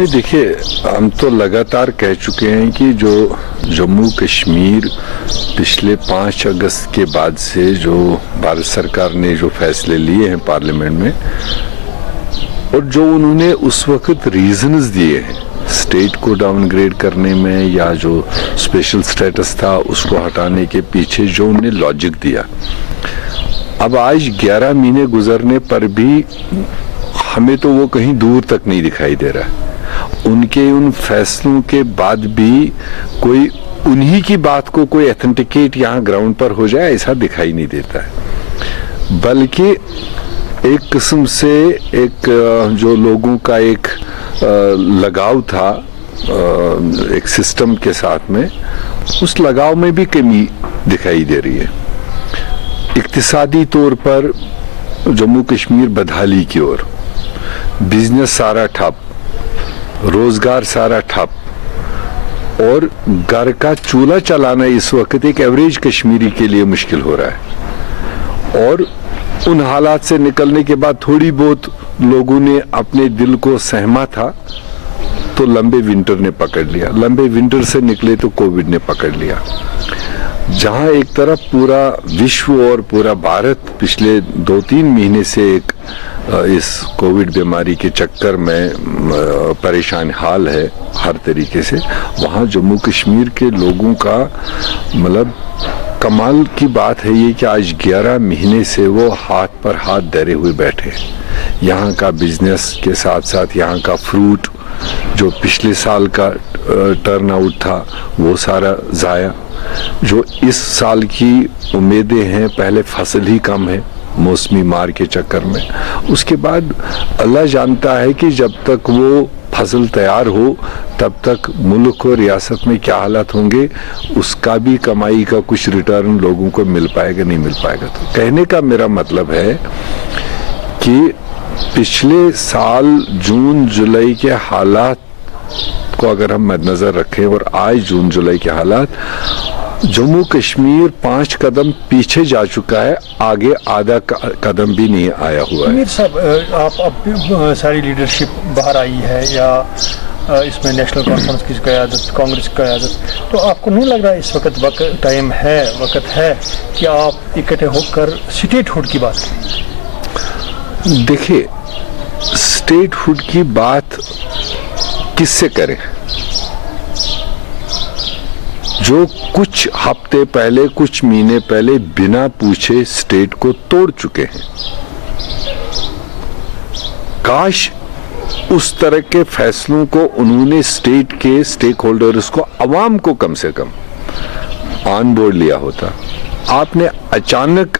نہیں دیکھیے، ہم تو لگاتار کہہ چکے ہیں کہ جو جموں کشمیر پچھلے 5 اگست کے بعد سے جو بھارت سرکار نے جو فیصلے لیے ہیں پارلیمنٹ میں، اور جو انہوں نے اس وقت ریزنز دیے ہیں اسٹیٹ کو ڈاؤن گریڈ کرنے میں یا جو اسپیشل سٹیٹس تھا اس کو ہٹانے کے پیچھے جو انہوں نے لاجک دیا، اب آج 11 مہینے گزرنے پر بھی ہمیں تو وہ کہیں دور تک نہیں دکھائی دے رہا۔ ان کے ان فیصلوں کے بعد بھی کوئی انہی کی بات کو کوئی ایتھنٹیکیٹ یہاں گراؤنڈ پر ہو جائے ایسا دکھائی نہیں دیتا ہے، بلکہ ایک قسم سے ایک جو لوگوں کا ایک لگاؤ تھا ایک سسٹم کے ساتھ میں، اس لگاؤ میں بھی کمی دکھائی دے رہی ہے۔ اقتصادی طور پر جموں کشمیر بدحالی کی اور بزنس سارا ٹھپ، روزگار سارا ٹھپ، اور گھر کا چولہا چلانا اس وقت ایک ایوریج کشمیری کے لیے مشکل ہو رہا ہے۔ اور ان حالات سے نکلنے کے بعد تھوڑی بہت لوگوں نے اپنے دل کو سہما تھا تو لمبے ونٹر نے پکڑ لیا، لمبے ونٹر سے نکلے تو کووڈ نے پکڑ لیا، جہاں ایک طرف پورا وشو اور پورا بھارت پچھلے 2-3 مہینے سے ایک اس کووڈ بیماری کے چکر میں پریشان حال ہے ہر طریقے سے، وہاں جموں کشمیر کے لوگوں کا مطلب کمال کی بات ہے یہ کہ آج 11 مہینے سے وہ ہاتھ پر ہاتھ دھرے ہوئے بیٹھے، یہاں کا بزنس کے ساتھ ساتھ یہاں کا فروٹ جو پچھلے سال کا ٹرن آؤٹ تھا وہ سارا ضائع، جو اس سال کی امیدیں ہیں، پہلے فصل ہی کم ہے موسمی مار کے چکر میں، اس کے بعد اللہ جانتا ہے کہ جب تک وہ فصل تیار ہو تب تک ملک اور ریاست میں کیا حالات ہوں گے، اس کا بھی کمائی کا کچھ ریٹرن لوگوں کو مل پائے گا نہیں مل پائے گا۔ تو کہنے کا میرا مطلب ہے کہ پچھلے سال جون جولائی کے حالات کو اگر ہم مد نظر رکھیں اور آج جون جولائی کے حالات، جموں کشمیر 5 قدم پیچھے جا چکا ہے، آگے آدھا قدم بھی نہیں آیا ہوا ہے۔ امیر صاحب، آپ اب ساری لیڈرشپ باہر آئی ہے یا اس میں نیشنل کانفرنس کی قیادت، کانگریس کی قیادت، تو آپ کو نہیں لگ رہا اس وقت ٹائم ہے، وقت ہے کہ آپ اکٹھے ہو کر اسٹیٹ ہوڈ کی بات کریں؟ دیکھیے، اسٹیٹ ہوڈ کی بات کس سے کریں؟ جو کچھ ہفتے پہلے، کچھ مہینے پہلے بنا پوچھے اسٹیٹ کو توڑ چکے ہیں۔ کاش اس طرح کے فیصلوں کو انہوں نے اسٹیٹ کے اسٹیک ہولڈرز کو، عوام کو کم سے کم آن بورڈ لیا ہوتا۔ آپ نے اچانک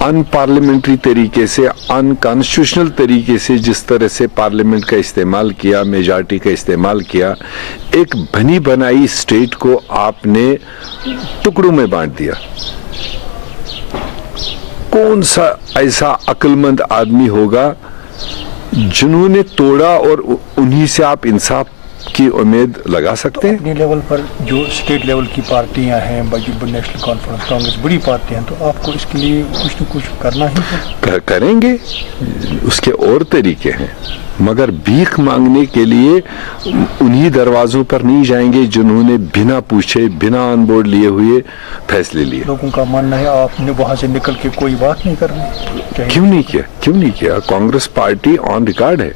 ان پارلیمنٹری طریقے سے، ان کانسٹیٹیوشنل طریقے سے جس طرح سے پارلیمنٹ کا استعمال کیا، میجارٹی کا استعمال کیا، ایک بنی بنائی اسٹیٹ کو آپ نے ٹکڑوں میں بانٹ دیا۔ کون سا ایسا عقل مند آدمی ہوگا جنہوں نے توڑا اور انہی سے آپ انصاف کی امید لگا سکتے ہیں؟ اپنے لیول پر جو اسٹیٹ لیول کی پارٹیاں ہیں، نیشنل کانفرنس، کانگریس، بڑی پارٹیاں ہیں، تو آپ کو اس کے لیے کچھ نہ کچھ کرنا ہی کریں گے، اس کے اور طریقے ہیں، مگر بھیک مانگنے کے لیے انہی دروازوں پر نہیں جائیں گے جنہوں نے بنا پوچھے، بنا آن بورڈ لیے ہوئے فیصلے لیے۔ لوگوں کا ماننا ہے آپ نے وہاں سے نکل کے کوئی بات نہیں کرنی۔ کیوں نہیں کیا؟ کانگریس پارٹی آن ریکارڈ ہے،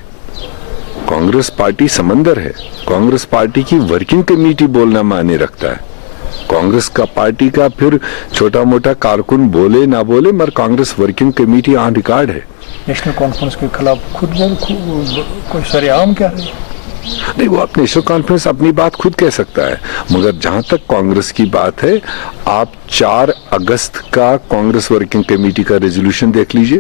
کانگریس پارٹی سمندر ہے، کانگریس پارٹی کی ورکنگ کمیٹی بولنا معنی رکھتا ہے۔ کانگریس کا پارٹی کا پھر چھوٹا موٹا کارکن بولے نہ بولے، مگر Congress working committee on record ہے۔ نیشنل کانفرنس کے خلاف خود کوئی سرعام کیا ہے؟ نہیں، وہ نیشنل کانفرنس اپنی بات خود کہہ سکتا ہے، مگر جہاں تک کانگریس کی بات ہے، آپ 4 اگست کا کانگریس ورکنگ کمیٹی کا ریزولوشن دیکھ لیجئے،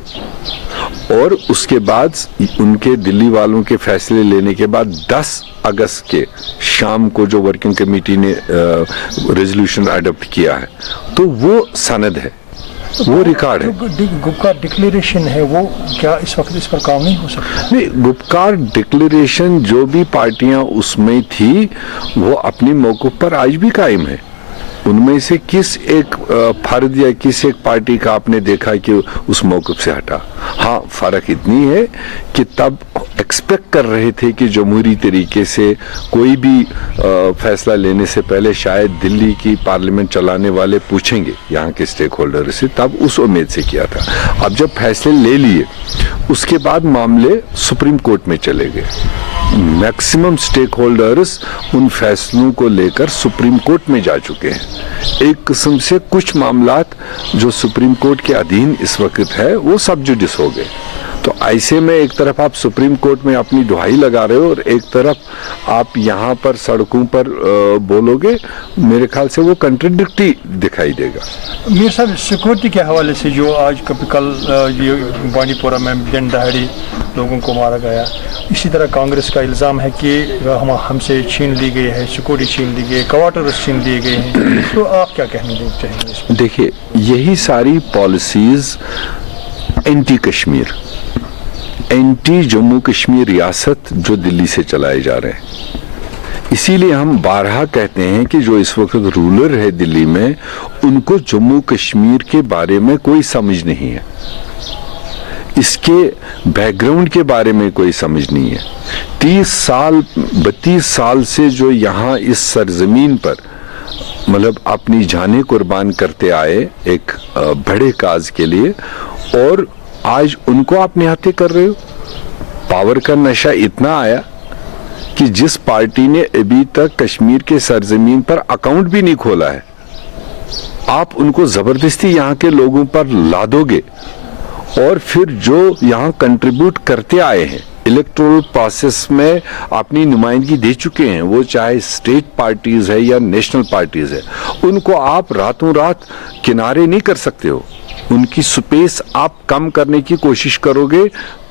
اور اس کے بعد ان کے دلی والوں کے فیصلے لینے کے بعد 10 اگست کے شام کو جو ورکنگ کمیٹی نے ریزولوشن اڈاپٹ کیا ہے، تو وہ سند ہے، وہ ریکارڈ ہے۔ گپکار ڈکلیریشن ہے، وہ کیا اس وقت اس پر کام نہیں ہو سکتا؟ نہیں، گپکار ڈکلیریشن جو بھی پارٹیاں اس میں تھی وہ اپنی موقف پر آج بھی قائم ہے۔ उनमें से किस एक फर्द या किस एक पार्टी का आपने देखा कि उस मौक़िफ़ से हटा? हाँ, फर्क इतनी है कि तब एक्सपेक्ट कर रहे थे कि जमहूरी तरीके से कोई भी फैसला लेने से पहले शायद दिल्ली की पार्लियामेंट चलाने वाले पूछेंगे यहाँ के स्टेक होल्डर से, तब उस उम्मीद से किया था। अब जब फैसले ले लिए उसके बाद मामले सुप्रीम कोर्ट में चले गए। मैक्सिमम स्टेक होल्डर्स उन फैसलों को लेकर सुप्रीम कोर्ट में जा चुके हैं। एक किस्म से कुछ मामलात जो सुप्रीम कोर्ट के अधीन इस वक्त है वो सब जुडिस हो गए। तो ऐसे में एक तरफ आप सुप्रीम कोर्ट में अपनी दुहाई लगा रहे हो और एक तरफ आप यहाँ पर सड़कों पर बोलोगे, मेरे ख्याल से वो कंट्राडिक्टी दिखाई देगा। मीर साहब, सिक्योरिटी के हवाले से जो आज कल ये बांडीपोरा में दिन दहाड़ी लोगों को मारा गया, इसी तरह कांग्रेस का इल्ज़ाम है कि हमसे छीन ली गई है, सिक्योरिटी छीन ली गई है, क्वार्टर्स छीन लिए गए हैं, तो आप क्या कहना चाहेंगे इसमें? देखिए, यही सारी policies anti Kashmir, anti Jammu Kashmir रियासत जो दिल्ली से चलाए जा रहे हैं, इसीलिए हम बारहा कहते हैं कि जो इस वक्त रूलर है दिल्ली में, उनको जम्मू कश्मीर के बारे में कोई समझ नहीं है, इसके बैकग्राउंड के बारे में कोई समझ नहीं है। 32 साल से जो यहाँ इस सरजमीन पर मतलब अपनी जानें कुर्बान करते आए एक बड़े काज के लिए, और आज उनको आप निहत्ते कर रहे हो। पावर का नशा इतना आया कि जिस पार्टी ने अभी तक कश्मीर के सरजमीन पर अकाउंट भी नहीं खोला है, आप उनको जबरदस्ती यहाँ के लोगों पर लादोगे, और फिर जो यहाँ कंट्रीब्यूट करते आए हैं, इलेक्टोरल प्रोसेस में अपनी नुमाइंदगी दे चुके हैं, वो चाहे स्टेट पार्टीज है या नेशनल पार्टीज है, उनको आप रातों रात किनारे नहीं कर सकते हो। उनकी स्पेस आप कम करने की कोशिश करोगे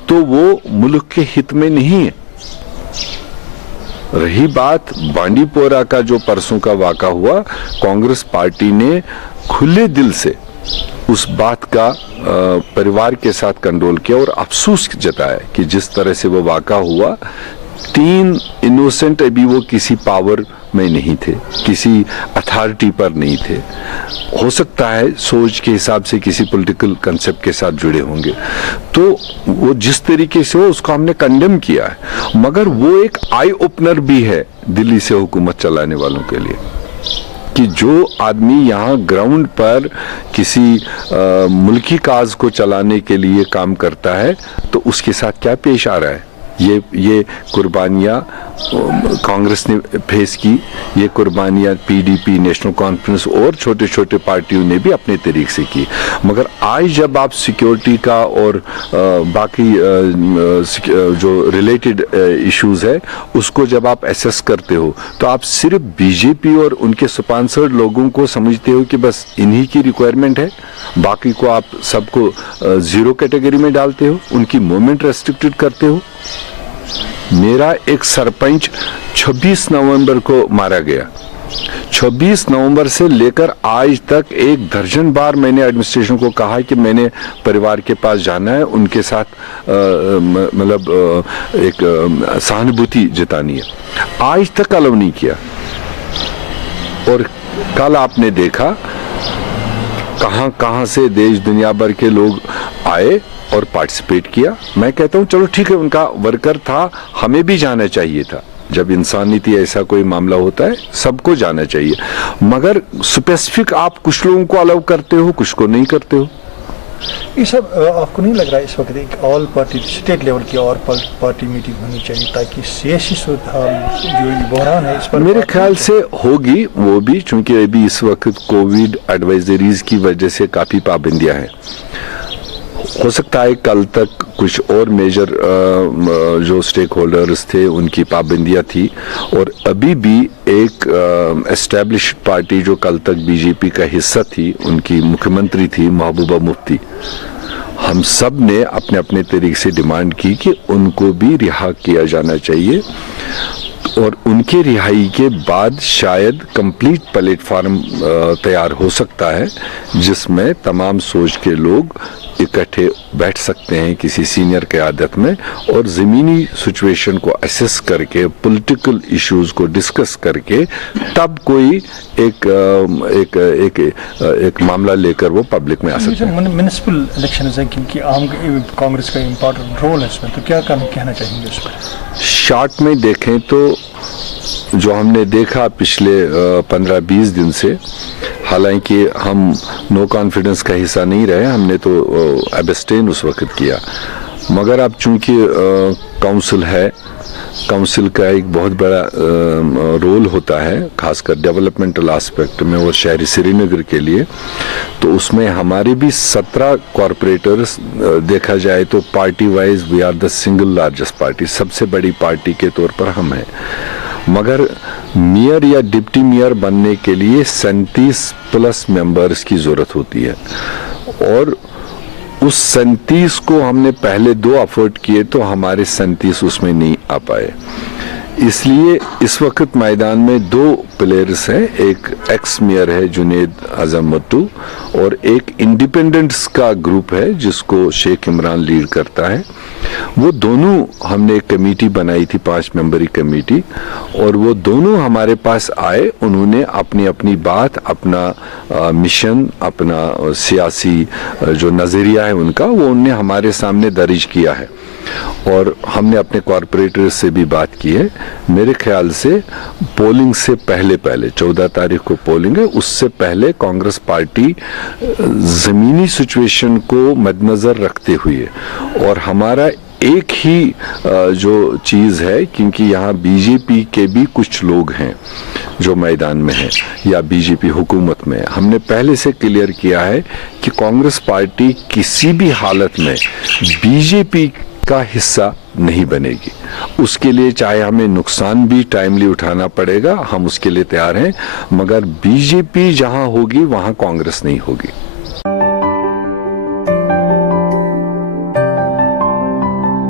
तो वो मुल्क के हित में नहीं है। रही बात बांडीपोरा का जो परसों का वाक़ा हुआ, कांग्रेस पार्टी ने खुले दिल से उस बात का परिवार के साथ कंडोल किया और अफसोस जताया कि जिस तरह से वो वाक़ा हुआ, 3 इनोसेंट अभी वो किसी पावर में नहीं थे, किसी अथॉरिटी पर नहीं थे, हो सकता है सोच के हिसाब से किसी पॉलिटिकल कंसेप्ट के साथ जुड़े होंगे, तो वो जिस तरीके से हो उसको हमने कंडेम किया है। मगर वो एक आई ओपनर भी है दिल्ली से हुकूमत चलाने वालों के लिए कि जो आदमी यहाँ ग्राउंड पर किसी मुल्की काज को चलाने के लिए काम करता है तो उसके साथ क्या पेश आ रहा है। ये कुर्बानियाँ कांग्रेस ने फेस की, ये कुर्बानियाँ पीडीपी, नेशनल कॉन्फ्रेंस और छोटे छोटे पार्टियों ने भी अपने तरीके से की। मगर आज जब आप सिक्योरिटी का और बाकी जो रिलेटेड इश्यूज है उसको जब आप एसेस करते हो तो आप सिर्फ बीजेपी और उनके स्पॉन्सर्ड लोगों को समझते हो कि बस इन्हीं की रिक्वायरमेंट है, बाकी को आप सबको जीरो कैटेगरी में डालते हो, उनकी मूवमेंट रेस्ट्रिक्टेड करते हो। मेरा एक सरपंच 26 नवंबर को मारा गया। 26 नवंबर से लेकर आज तक 1 दर्जन बार मैंने एडमिनिस्ट्रेशन को कहा कि मैंने परिवार के पास जाना है, उनके साथ मतलब एक सहानुभूति जतानी है, आज तक अलाउ नहीं किया। और कल आपने देखा कहां से देश दुनिया भर के लोग आए और पार्टिसिपेट किया। मैं कहता हूं चलो ठीक है, उनका वर्कर था, हमें भी जाना चाहिए था। जब इंसानियती ऐसा कोई मामला होता है सबको जाना चाहिए, मगर स्पेसिफिक आप कुछ लोगों को अलाउ करते हो, कुछ को नहीं करते हो। ये सब आपको नहीं लग रहा है इस वक्त एक ऑल पार्टी स्टेट लेवल की और पार्टी मीटिंग होनी चाहिए ताकि सियासी जो बहरान है इस पर? मेरे ख्याल से होगी वो भी, चूंकि अभी इस वक्त कोविड एडवाइजरीज की वजह से काफ़ी पाबंदियां हैं। हो सकता है कल तक कुछ और मेजर जो स्टेक होल्डर्स थे उनकी पाबंदियां थी, और अभी भी एक एस्टैब्लिश्ड पार्टी जो कल तक बीजेपी का हिस्सा थी, उनकी मुख्यमंत्री थी महबूबा मुफ्ती, हम सब ने अपने अपने तरीके से डिमांड की कि उनको भी रिहा किया जाना चाहिए, और उनके रिहाई के बाद शायद कंप्लीट प्लेटफार्म तैयार हो सकता है जिसमें तमाम सोच के लोग इकट्ठे बैठ सकते हैं किसी सीनियर क़यादत में और ज़मीनी सिचुएशन को असेस करके पॉलिटिकल इश्यूज को डिस्कस करके तब कोई एक मामला लेकर वो पब्लिक में आ सकते हैं। म्युनिसिपल इलेक्शन है क्योंकि आम कांग्रेस का इम्पोर्टेंट रोल है इसमें, तो क्या कहना चाहेंगे उस पर? शॉर्ट में देखें तो जो हमने देखा पिछले 15-20 दिन से, हालांकि हम नो कॉन्फिडेंस का हिस्सा नहीं रहे, हमने तो एब्स्टेन उस वक्त किया, मगर अब चूंकि काउंसिल है, काउंसिल का एक बहुत बड़ा रोल होता है खासकर डेवलपमेंटल एस्पेक्ट में और शहरी श्रीनगर के लिए, तो उसमें हमारे भी 17 कॉरपोरेटर्स देखा जाए तो party wise we are the single largest party, सबसे बड़ी पार्टी के तौर पर हम हैं। मगर मेयर या डिप्टी मेयर बनने के लिए 37+ मेंबर्स की ज़रूरत होती है और उस 37 को हमने पहले 2 अफोर्ड किए तो हमारे 37 उसमें नहीं आ पाए, इसलिए इस वक्त मैदान में 2 प्लेयर्स हैं, एक एक्स मेयर है जुनेद आजम मट्टू और एक इंडिपेंडेंट्स का ग्रुप है जिसको शेख इमरान लीड करता है। वो दोनों हमने एक कमेटी बनाई थी, 5 मेंबरी कमेटी, और वो दोनों हमारे पास आए, उन्होंने अपनी अपनी बात, अपना मिशन, अपना सियासी जो नज़रिया है उनका, वो उन्होंने हमारे सामने दर्ज किया है और हमने अपने कॉरपोरेटर से भी बात की है। मेरे ख्याल से पोलिंग से पहले 14 तारीख को पोलिंग है, उससे पहले कांग्रेस पार्टी ज़मीनी सिचुएशन को मद्देनज़र रखते हुए, और हमारा एक ही जो चीज़ है, क्योंकि यहाँ बीजेपी के भी कुछ लोग हैं जो मैदान में हैं या बीजेपी हुकूमत में, हमने पहले से क्लियर किया है कि कांग्रेस पार्टी किसी भी हालत में बीजेपी का हिस्सा नहीं बनेगी। उसके लिए चाहे हमें नुकसान भी टाइमली उठाना पड़ेगा, हम उसके लिए तैयार हैं, मगर बीजेपी जहां होगी वहां कांग्रेस नहीं होगी।